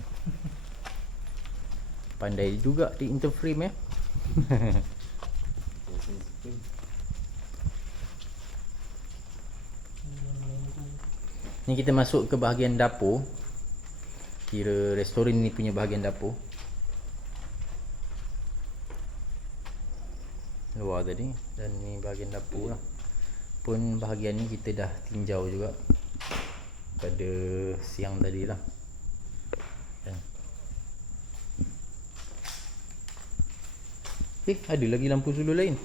Pandai juga di interframe ya. Ni kita masuk ke bahagian dapur. Kira restoran ni punya bahagian dapur. Luar tadi. Dan ni bahagian dapur lah. Pun bahagian ni kita dah tinjau juga pada siang tadi lah. Ada lagi lampu suluh lain.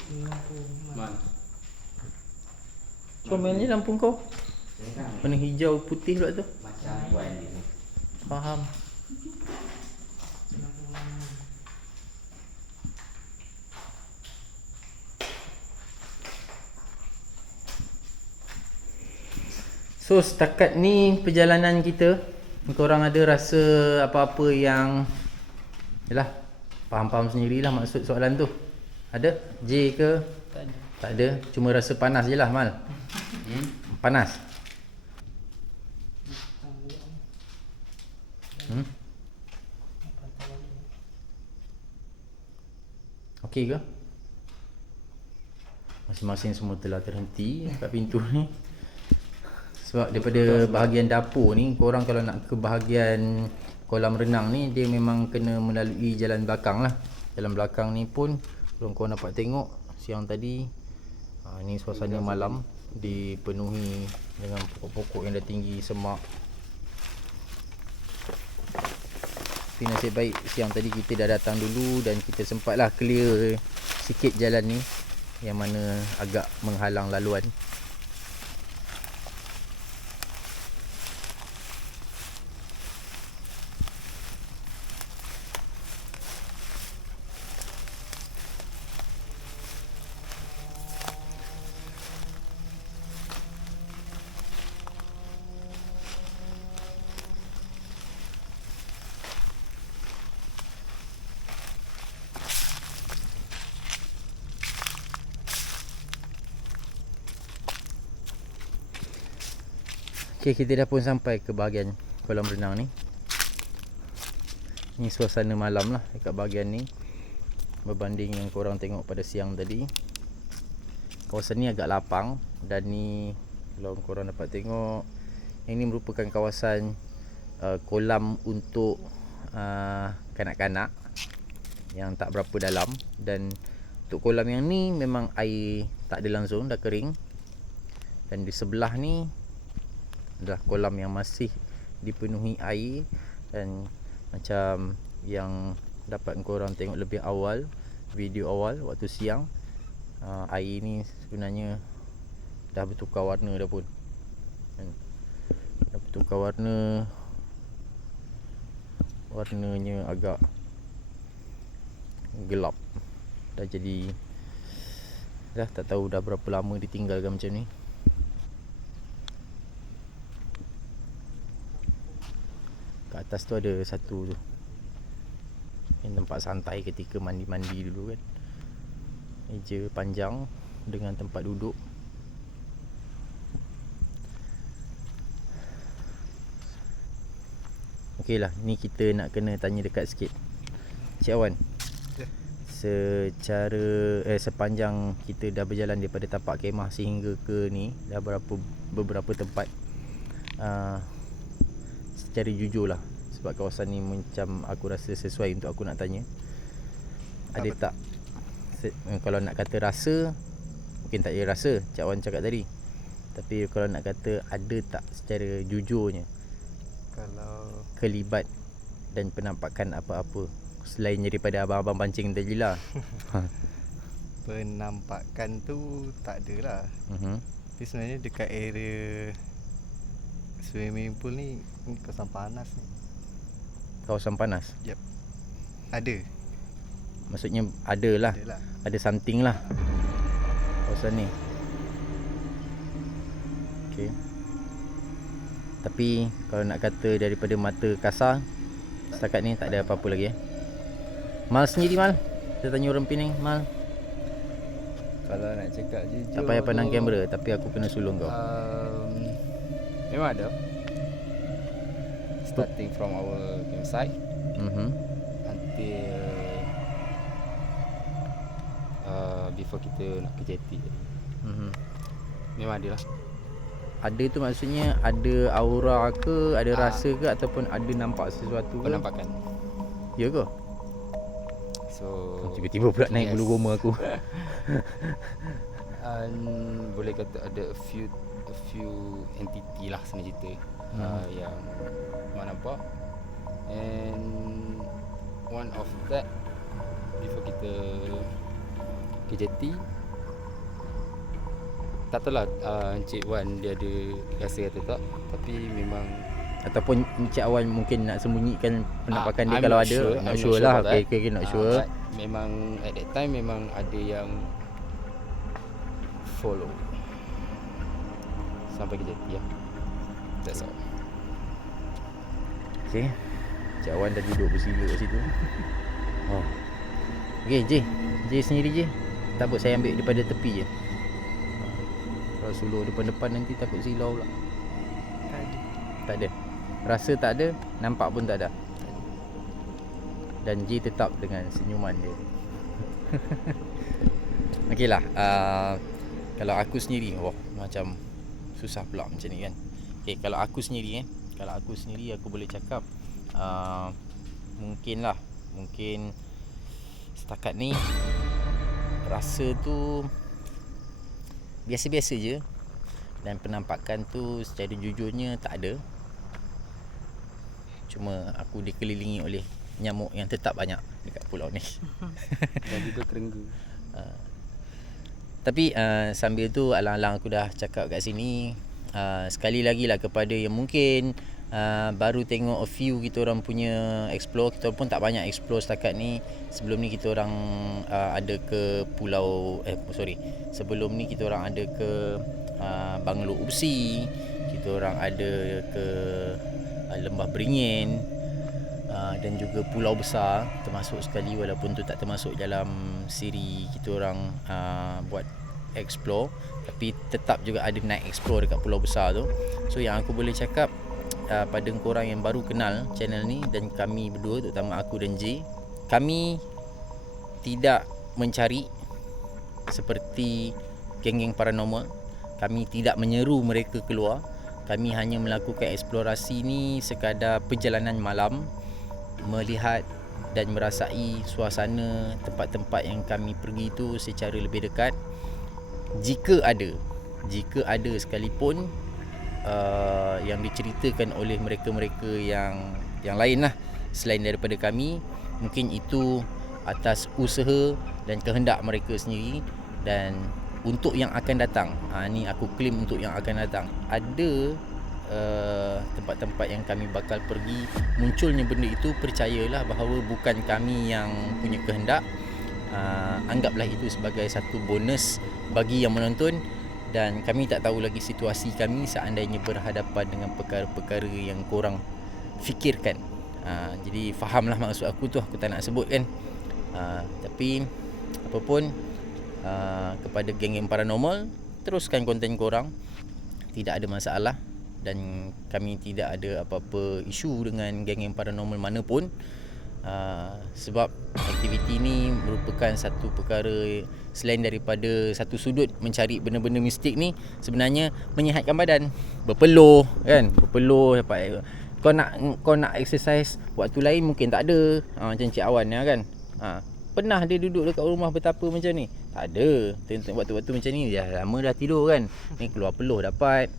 Comelnya lampu kau warna hijau putih pula tu. Faham. So setakat ni perjalanan kita, korang ada rasa apa-apa yang yalah, faham-faham sendirilah maksud soalan tu. Ada? J ke? Tak ada. Tak ada. Cuma rasa panas je lah Mal. Panas. Okey ke? Masing-masing semua telah terhenti kat pintu ni. Sebab daripada bahagian dapur ni, korang kalau nak ke bahagian kolam renang ni, dia memang kena melalui jalan belakang lah. Jalan belakang ni pun korang dapat tengok siang tadi, ni suasana malam dipenuhi dengan pokok-pokok yang dah tinggi, semak. Tapi nasib baik siang tadi kita dah datang dulu dan kita sempatlah clear sikit jalan ni yang mana agak menghalang laluan. Okay, kita dah pun sampai ke bahagian kolam renang ni. Ni suasana malam lah dekat bahagian ni, berbanding yang korang tengok pada siang tadi. Kawasan ni agak lapang. Dan ni kalau korang dapat tengok, ini merupakan kawasan kolam untuk kanak-kanak yang tak berapa dalam. Dan untuk kolam yang ni memang air tak ada langsung, dah kering. Dan di sebelah ni adalah kolam yang masih dipenuhi air. Dan macam yang dapat korang tengok lebih awal, video awal waktu siang, air ni sebenarnya dah bertukar warna dah pun. Dah bertukar warna. Warnanya agak gelap. Dah jadi, dah tak tahu dah berapa lama ditinggalkan macam ni. Kat atas tu ada satu tu, yang tempat santai ketika mandi-mandi dulu kan. Meja panjang dengan tempat duduk. Okey lah, ni kita nak kena tanya dekat sikit. Cik Awan, secara sepanjang kita dah berjalan daripada tapak kemah sehingga ke ni, dah beberapa tempat, secara jujur lah, sebab kawasan ni macam aku rasa sesuai untuk aku nak tanya. Ada tak kalau nak kata rasa, mungkin tak ada rasa, Cik Awan cakap tadi. Tapi kalau nak kata ada tak secara jujurnya, Kalau kelibat dan penampakan apa-apa selain daripada abang-abang pancing tadi lah? penampakan tu tak ada lah. Tapi sebenarnya dekat area swimming pool ni kawasan panas ni. Kawasan panas? Yep. Ada. Maksudnya ada lah, Ada lah. ada something lah kawasan ni. Okay. Tapi kalau nak kata daripada mata kasar, setakat ni tak ada apa-apa lagi. Mal sendiri, Mal, kita tanya orang Penang. Mal, Kalau nak cakap jujur, tak payah pandang kamera, tapi aku kena sulung kau. Memang ada. Starting from our campsite until before kita nak ke jetty tadi. Memang ada lah. Ada tu maksudnya ada aura ke, ada rasa ke, ataupun ada nampak sesuatu ke? Penampakan. Ya ke? So Tiba-tiba pula naik bulu roma aku. boleh kata ada a few entity lah sebenarnya cerita yang mak nampak. And one of that, before kita ke jetty, tak tahu lah Encik Wan dia ada rasa atau tak, tapi memang Ataupun Encik Awan mungkin nak sembunyikan penampakan dia I'm kalau not ada. sure. Not I'm sure not lah. about that. Okay, not sure. But memang at that time memang ada yang follow sampai ke jetty lah. That's all. Okay, Encik Awan dah duduk bersila kat situ. Oh. Okay, J sendiri J. Tak apa, saya ambil daripada tepi je. Kalau suluh depan-depan nanti takut silau pula. Tak ada. Tak ada. Rasa tak ada, nampak pun tak ada. Dan J tetap dengan senyuman dia. Okey lah, kalau aku sendiri, macam susah pula macam ni kan. Okay, kalau aku sendiri aku boleh cakap mungkin setakat ni rasa tu biasa-biasa je. Dan penampakan tu secara jujurnya tak ada. Cuma aku dikelilingi oleh nyamuk yang tetap banyak dekat pulau ni. Dan juga kerenggu. Tapi sambil tu alang-alang aku dah cakap kat sini, sekali lagi lah kepada yang mungkin baru tengok a few kita orang punya explore. Kita pun tak banyak explore setakat ni. Sebelum ni kita orang ada ke pulau sebelum ni kita orang ada ke Banglo Upsi, kita orang ada ke Lembah Beringin, dan juga pulau besar termasuk sekali, walaupun tu tak termasuk dalam siri kita orang buat explore, tapi tetap juga ada naik explore dekat pulau besar tu. So yang aku boleh cakap pada korang yang baru kenal channel ni, dan kami berdua, terutama aku dan J, kami tidak mencari seperti geng-geng paranormal. Kami tidak menyeru mereka keluar. Kami hanya melakukan eksplorasi ni sekadar perjalanan malam, melihat dan merasai suasana tempat-tempat yang kami pergi itu secara lebih dekat. Jika ada sekalipun yang diceritakan oleh mereka-mereka yang lain lah selain daripada kami, mungkin itu atas usaha dan kehendak mereka sendiri. Dan untuk yang akan datang, ni aku claim untuk yang akan datang, ada tempat-tempat yang kami bakal pergi, munculnya benda itu, percayalah bahawa bukan kami yang punya kehendak. Anggaplah itu sebagai satu bonus bagi yang menonton. Dan kami tak tahu lagi situasi kami seandainya berhadapan dengan perkara-perkara yang korang fikirkan. Jadi fahamlah maksud aku tu, aku tak nak sebut kan. Tapi apapun, kepada geng-geng paranormal, teruskan konten korang, tidak ada masalah. Dan kami tidak ada apa-apa isu dengan geng-geng paranormal mana pun. Sebab aktiviti ni merupakan satu perkara, selain daripada satu sudut mencari benda-benda mistik ni, sebenarnya menyihatkan badan, berpeluh kan, dapat kau nak exercise waktu lain mungkin tak ada. Macam Cik Awan ni kan, pernah dia duduk dekat rumah betapa macam ni? Tak ada. Tengok waktu-waktu macam ni dah lama dah tidur kan, ni keluar peluh dapat.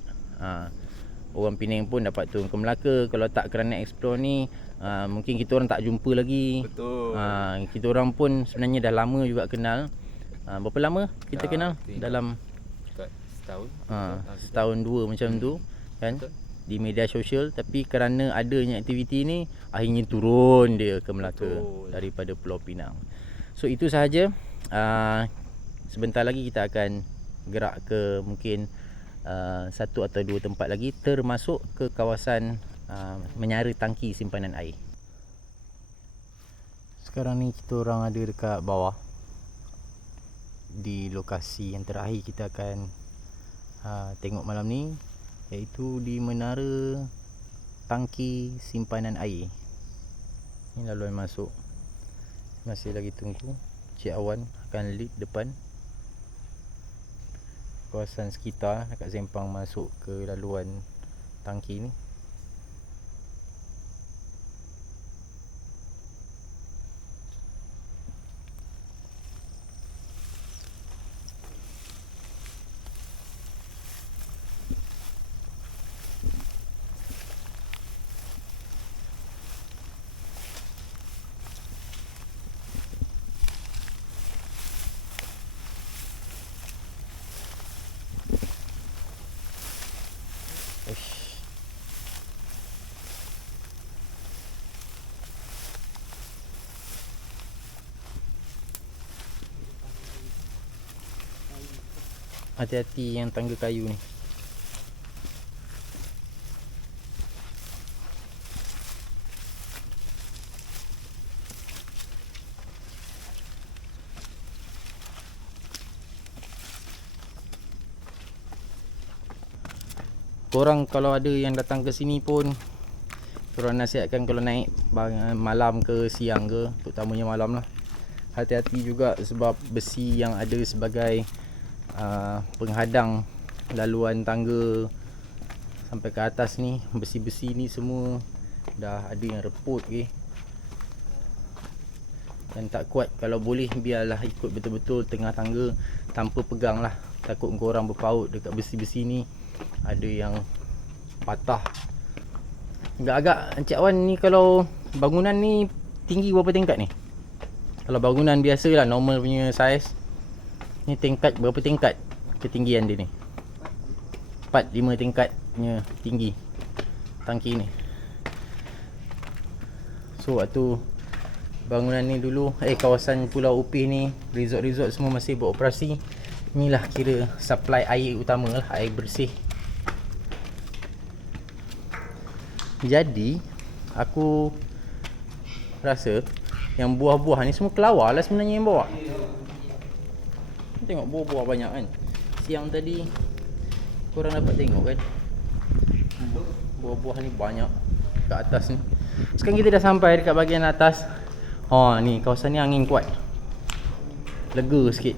Orang Penang pun dapat turun ke Melaka. Kalau tak kerana explore ni, mungkin kita orang tak jumpa lagi. Betul. Kita orang pun sebenarnya dah lama juga kenal. Berapa lama kita kenal? Dalam setahun. Setahun dua macam tu kan. Betul. Di media sosial. Tapi kerana adanya aktiviti ni, akhirnya turun dia ke Melaka. Betul. Daripada Pulau Pinang. So itu sahaja. Sebentar lagi kita akan gerak ke mungkin satu atau dua tempat lagi, termasuk ke kawasan menyaru tangki simpanan air. Sekarang ni kita orang ada dekat bawah, di lokasi yang terakhir kita akan tengok malam ni, iaitu di menara tangki simpanan air. Ni laluan masuk. Masih lagi tunggu. Cik Awan akan lead depan. Kawasan sekitar dekat sempang masuk ke laluan tangki ni. Hati-hati yang tangga kayu ni. Korang kalau ada yang datang ke sini pun, korang nasihatkan kalau naik malam ke siang ke, terutamanya malam lah, hati-hati juga sebab besi yang ada sebagai penghadang laluan tangga sampai ke atas ni, besi-besi ni semua dah ada yang reput dan tak kuat. Kalau boleh biarlah ikut betul-betul tengah tangga tanpa pegang lah. Takut korang berpaut dekat besi-besi ni, ada yang patah. Agak-agak Encik Awan ni, kalau bangunan ni tinggi berapa tingkat ni? Kalau bangunan biasa lah, normal punya saiz, ni tingkat berapa tingkat ketinggian dia ni? 4-5 tingkatnya tinggi tangki ni. So waktu bangunan ni dulu, kawasan Pulau Upih ni, resort-resort semua masih beroperasi, inilah kira supply air utama lah, air bersih. Jadi aku rasa yang buah-buah ni semua kelawar lah sebenarnya yang bawa. Tengok buah-buah banyak kan. Siang tadi korang dapat tengok kan, buah-buah ni banyak kat atas ni. Sekarang kita dah sampai dekat bahagian atas. Ni kawasan ni angin kuat, lega sikit.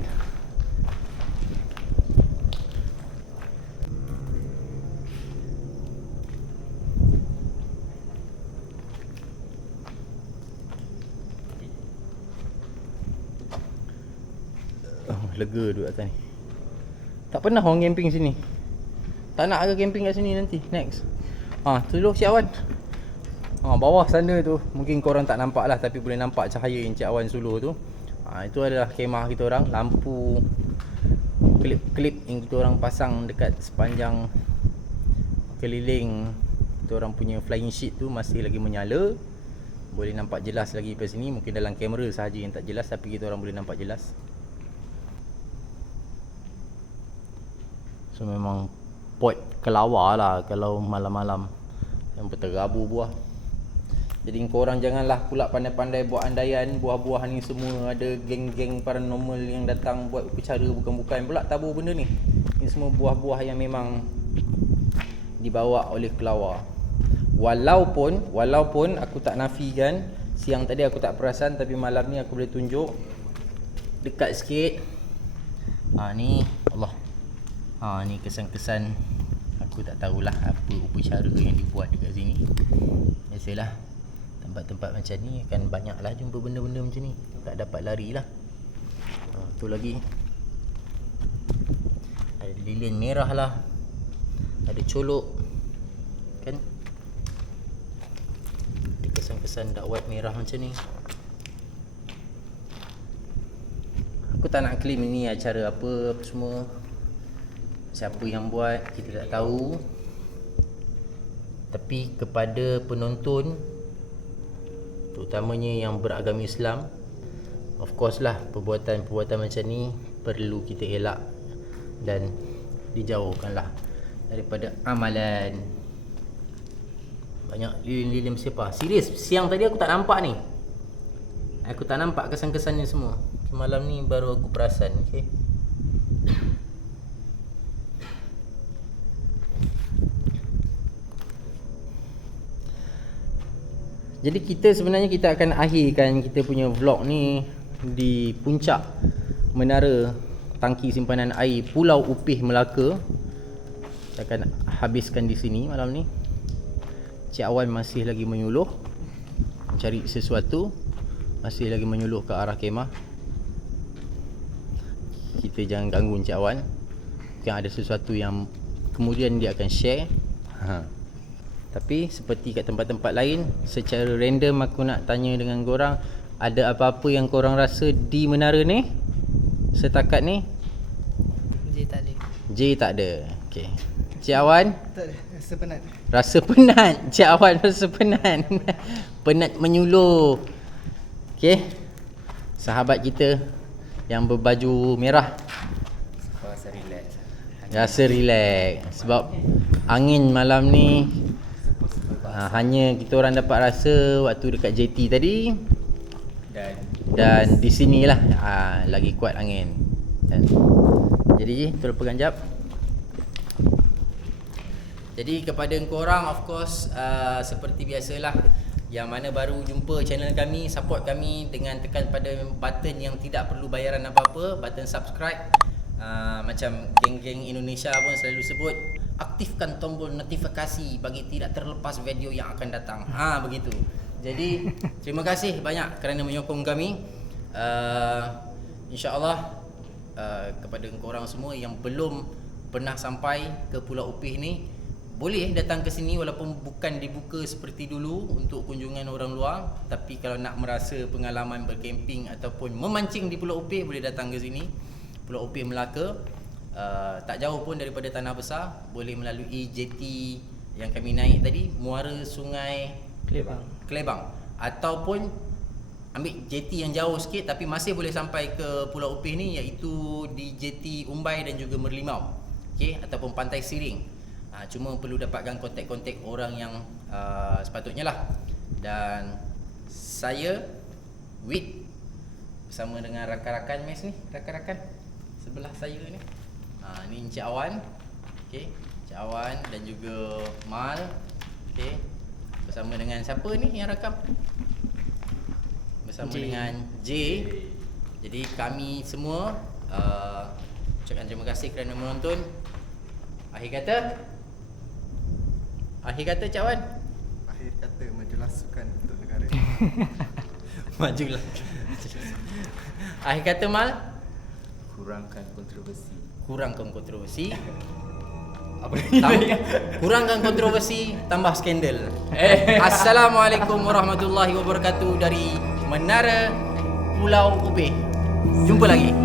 lega duduk atas ni. Tak pernah orang camping sini. Tak nak ke camping kat sini nanti? Next. Tu dulu Cik Awan. Bawah sana tu mungkin korang tak nampak lah, tapi boleh nampak cahaya yang Cik Awan suluh tu. Itu adalah kemah kita orang. Lampu klip-klip yang kita orang pasang dekat sepanjang keliling kita orang punya flying sheet tu masih lagi menyala. Boleh nampak jelas lagi pada sini. Mungkin dalam kamera sahaja yang tak jelas, tapi kita orang boleh nampak jelas. So memang pot kelawar lah kalau malam-malam yang berterabu buah. Jadi korang janganlah pula pandai-pandai buat andaian buah-buah ni semua ada geng-geng paranormal yang datang buat upacara bukan-bukan pula tabur benda ni. Ini semua buah-buah yang memang dibawa oleh kelawar. Walaupun aku tak nafikan, siang tadi aku tak perasan, tapi malam ni aku boleh tunjuk dekat sikit. Ni Allah. Ni kesan-kesan. Aku tak tahulah apa upacara yang dibuat dekat sini. Biasalah tempat-tempat macam ni akan banyaklah jumpa benda-benda macam ni. Tak dapat lari lah. Tu lagi ada lilin merah lah, ada colok kan, ada kesan-kesan dakwat merah macam ni. Aku tak nak claim ini acara apa semua. Siapa yang buat kita tak tahu. Tapi kepada penonton, terutamanya yang beragama Islam, of course lah perbuatan-perbuatan macam ni perlu kita elak dan dijauhkanlah daripada amalan. Banyak lilin-lilin bersepah. Serius, siang tadi aku tak nampak ni. Aku tak nampak kesan-kesan ni semua. Malam ni baru aku perasan. Okay. Jadi kita akan akhirkan kita punya vlog ni di puncak menara tangki simpanan air Pulau Upih Melaka. Kita akan habiskan di sini malam ni. Cik Awan masih lagi menyuluh mencari sesuatu, masih lagi menyuluh ke arah kemah. Kita jangan ganggu Cik Awan. Mungkin ada sesuatu yang kemudian dia akan share. Tapi seperti kat tempat-tempat lain, secara random aku nak tanya dengan korang, ada apa-apa yang korang rasa di menara ni setakat ni? J tak ada. J tak ada. Okay. Cik Awan? Tak ada, rasa penat. Rasa penat. Cik Awan rasa penat. Penat menyuluh. Okay. Sahabat kita yang berbaju merah Rasa relax. rasa relax. Sebab angin malam ni hanya kita orang dapat rasa waktu dekat JT tadi dan di sinilah lagi kuat angin. Jadi tolong pegang jap. Jadi kepada korang, of course, seperti biasalah, yang mana baru jumpa channel kami, support kami dengan tekan pada button yang tidak perlu bayaran apa-apa, button subscribe. Macam geng-geng Indonesia pun selalu sebut, aktifkan tombol notifikasi bagi tidak terlepas video yang akan datang. Begitu. Jadi terima kasih banyak kerana menyokong kami. InsyaAllah kepada korang semua yang belum pernah sampai ke Pulau Upih ni, boleh datang ke sini walaupun bukan dibuka seperti dulu untuk kunjungan orang luar. Tapi kalau nak merasa pengalaman berkemping ataupun memancing di Pulau Upih, boleh datang ke sini, Pulau Upih Melaka. Tak jauh pun daripada Tanah Besar. Boleh melalui JT yang kami naik tadi, muara Sungai Kelebang, ataupun ambil JT yang jauh sikit tapi masih boleh sampai ke Pulau Upih ni, iaitu di JT Umbai dan juga Merlimau, okay? Ataupun Pantai Siring. Cuma perlu dapatkan kontak-kontak orang yang sepatutnya lah. Dan saya Wid bersama dengan rakan-rakan mes ni, rakan-rakan sebelah saya ni. Ni Encik Awan, okey, Encik Awan dan juga Mal, okey. Bersama dengan siapa ni yang rakam? Bersama J. Dengan J. Jadi kami semua ucapkan terima kasih kerana menonton. Akhir kata Encik Awan. Akhir kata, majulah sukan untuk negara. Majulah. Akhir kata Mal. Kurangkan kontroversi. Kurangkan kontroversi. Apa lagi? Kurangkan kontroversi, tambah skandal. Assalamualaikum warahmatullahi wabarakatuh dari Menara Pulau Ubin. Jumpa lagi.